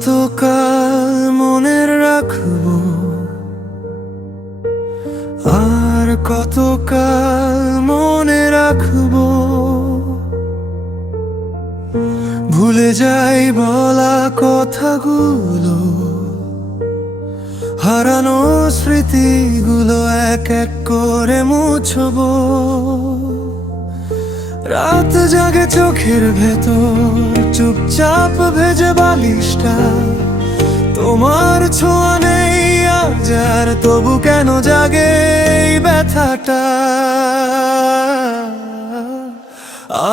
কতকাল মনে রাখবো, আর কতকাল মনে রাখবো। ভুলে যাই বলা কথাগুলো, হারানো স্মৃতিগুলো এক এক করে মুছবো। রাত জাগে চোখের ভেতর, চুপচাপ ভেজে বালিশটা। তোমার ছোঁয়া নেই আজ আর, তবু কেন জাগে এই ব্যথাটা।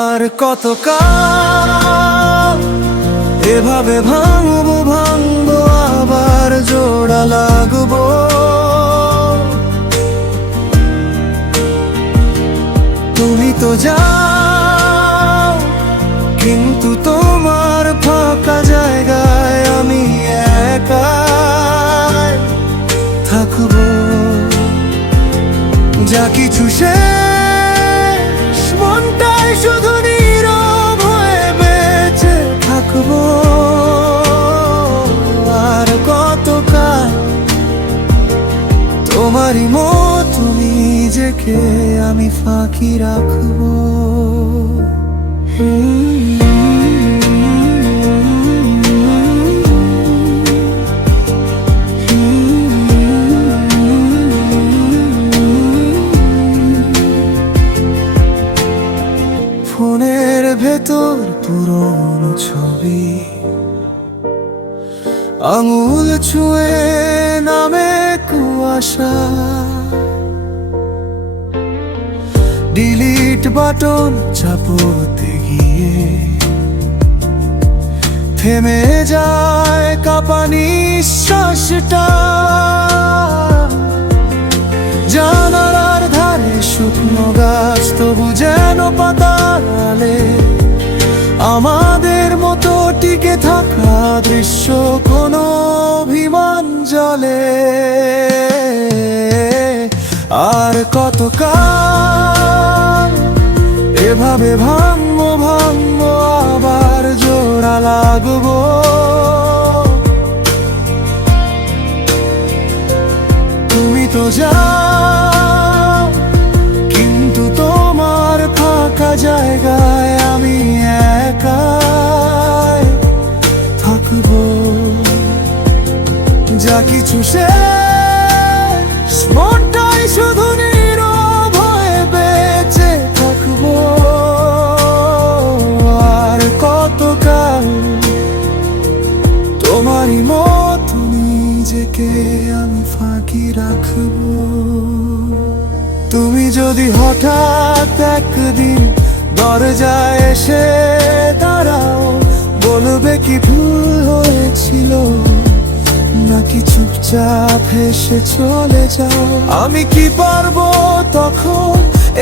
আর কতকাল এভাবে ভাঙবো ভাঙবো, আবার জোড়া লাগবো। তুমি তো যাও, কিন্তু তোমার ফাঁকা জায়গায় আমি একাই থাকবো। যা কিছু শেষ, মনটাই শুধু নীরব হয়ে বেঁচে থাকবো। আর কতকাল তোমারই মতো নিজেকে আমি ফাঁকি রাখবো। ফোনের ভেতর পুরনো ছবি, আঙুল ছুঁয়ে নামে কুয়াশা। ডিলিট বাটন চাপতে গিয়ে থেমে যায় কাঁপা নিঃশ্বাসটা। জানালার ধারে শুকনো গাছ, তবু যেন পাতার আলে আমাদের মতো টিকে থাকা দৃশ্য কোনো অভিমান জলে। আর কতকাল এভাবে ভাঙবো ভাঙবো, আবার জোড়া লাগবো। তুমি তো যাও, কিন্তু তোমার ফাঁকা জায়গায় আমি একাই থাকবো। যা কিছু শেষ, মনটাই শুধু নীরব হয়ে বেঁচে থাকবো। আর কতকাল তোমারই মতো নিজেকে আমি ফাঁকি রাখবো। তুমি যদি হঠাৎ একদিন দরজায় এসে দাঁড়াও, বলবে কি ভুল হয়েছিল, নাকি চুপচাপ হেসে চলে যাও। আমি কি পারবো তখন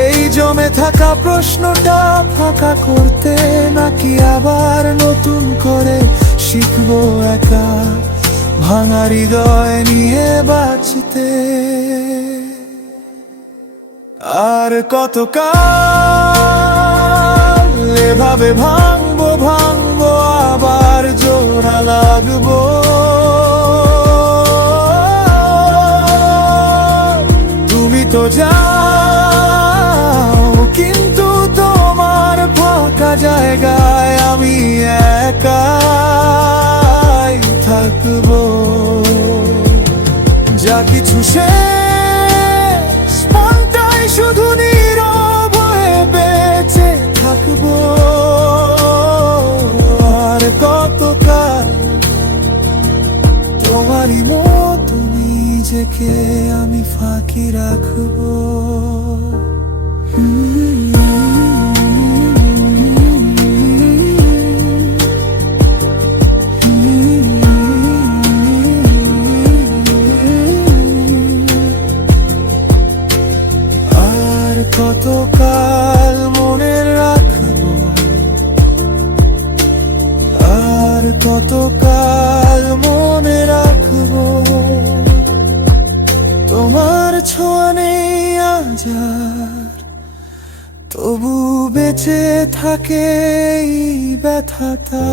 এই জমে থাকা প্রশ্নটা ফাঁকা করতে, নাকি আবার নতুন করে শিখবো একা ভাঙা হৃদয় নিয়ে বাঁচতে। আর কতকাল এভাবে ভাঙবো ভাঙবো, আবার জোড়া লাগবো। তুমি তো যাও, কিন্তু তোমার ফাঁকা জায়গায় আমি একাই থাকবো। যা কিছু শেষ, মনটাই শুধু নীরব হয়ে বেঁচে থাকবো। আর কতকাল তোমারই মতো নিজেকে আমি ফাঁকি রাখবো। আর কতকাল মনে রাখবো, আর কতকাল মনে রাখবো। তোমার ছোঁয়া নেই আজ আর, তবু বেঁচে থাকে এই ব্যথাটা।